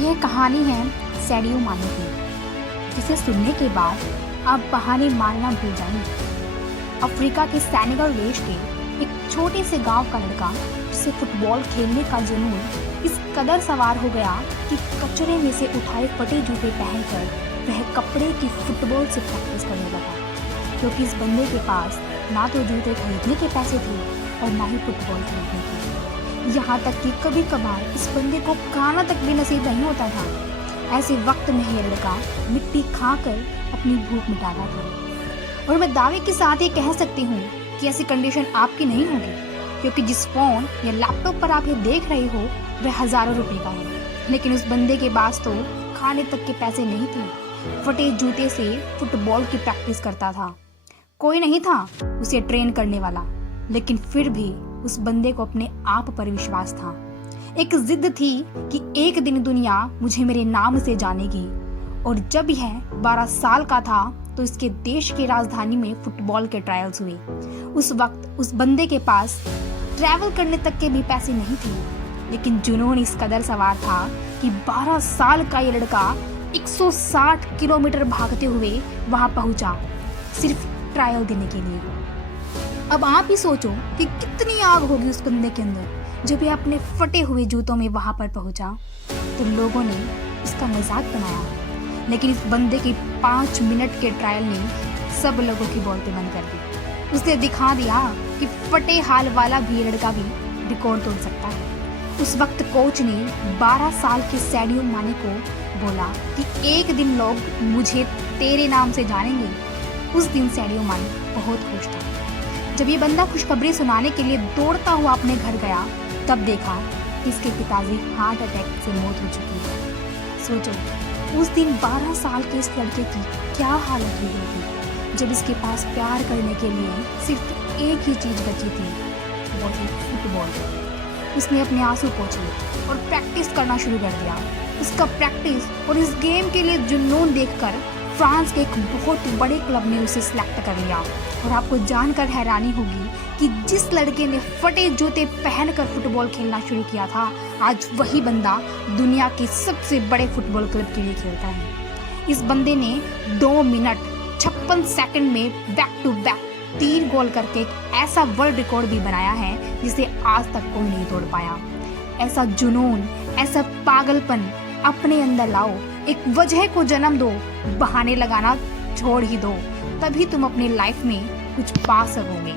यह कहानी है सैडियो माने की, जिसे सुनने के बाद आप बहाने मारना भूल जाएंगे। अफ्रीका के सेनेगल देश के एक छोटे से गांव का लड़का, जिसे फुटबॉल खेलने का जुनून इस कदर सवार हो गया कि कचरे में से उठाए फटे जूते पहनकर वह कपड़े की फुटबॉल से प्रैक्टिस करने लगा, क्योंकि इस बंदे के पास ना तो जूते खरीदने के पैसे थे और ना ही फुटबॉल खरीदने के। यहाँ तक कि कभी कभार इस बंदे को खाना तक भी नसीब नहीं होता था। ऐसे वक्त में यह लड़का मिट्टी खाकर अपनी भूख मिटाता था। और मैं दावे के साथ ये कह सकती हूँ कि ऐसी कंडीशन आपकी नहीं होगी, क्योंकि जिस फोन या लैपटॉप पर आप ये देख रहे हो वह हजारों रुपए का है, लेकिन उस बंदे के पास तो खाने तक के पैसे नहीं थे। फटे जूते से फुटबॉल की प्रैक्टिस करता था। कोई नहीं था उसे ट्रेन करने वाला, लेकिन फिर भी उस बंदे को अपने आप पर विश्वास था। एक जिद थी कि एक दिन दुनिया मुझे मेरे नाम से जानेगी। और जब यह 12 साल का था तो इसके देश की राजधानी में फुटबॉल के ट्रायल्स हुए। उस वक्त उस बंदे के पास ट्रैवल करने तक के भी पैसे नहीं थे, लेकिन जुनून इस कदर सवार था कि 12 साल का ये लड़का 160 किलोमीटर भागते हुए वहां पहुंचा, सिर्फ ट्रायल देने के लिए। अब आप ही सोचो कि कितनी आग होगी उस बंदे के अंदर जब ये अपने फटे हुए जूतों में वहां पर पहुंचा। तो लोगों ने इसका मजाक बनाया, लेकिन इस बंदे की 5 मिनट के ट्रायल ने सब लोगों की बोलते बंद कर दी। उसने दिखा दिया कि फटे हाल वाला भी लड़का भी रिकॉर्ड तोड़ सकता है। उस वक्त कोच ने 12 साल के सैडियो माने को बोला कि एक दिन लोग मुझे तेरे नाम से जानेंगे। उस दिन सैडियो माने बहुत खुश था। जब ये बंदा खुशखबरी सुनाने के लिए दौड़ता हुआ अपने घर गया, तब देखा कि इसके पिताजी हार्ट अटैक से मौत हो चुकी है। सोचो उस दिन 12 साल के इस लड़के की क्या हालत हुई होगी जब इसके पास प्यार करने के लिए सिर्फ एक ही चीज बची थी, वो थी फुटबॉल। उसने अपने आंसू पोंछे और प्रैक्टिस करना शुरू कर दिया। उसका प्रैक्टिस और इस गेम के लिए जुनून देखकर फ्रांस के एक बहुत बड़े क्लब ने उसे सिलेक्ट कर लिया। और आपको जानकर हैरानी होगी कि जिस लड़के ने फटे जूते पहनकर फुटबॉल खेलना शुरू किया था, आज वही बंदा दुनिया के सबसे बड़े फुटबॉल क्लब के लिए खेलता है। इस बंदे ने 2 मिनट 56 सेकंड में बैक टू बैक 3 गोल करके एक ऐसा वर्ल्ड रिकॉर्ड भी बनाया है जिसे आज तक कोई नहीं तोड़ पाया। ऐसा जुनून, ऐसा पागलपन अपने अंदर लाओ, एक वजह को जन्म दो, बहाने लगाना छोड़ ही दो, तभी तुम अपनी लाइफ में कुछ पा सकोगे।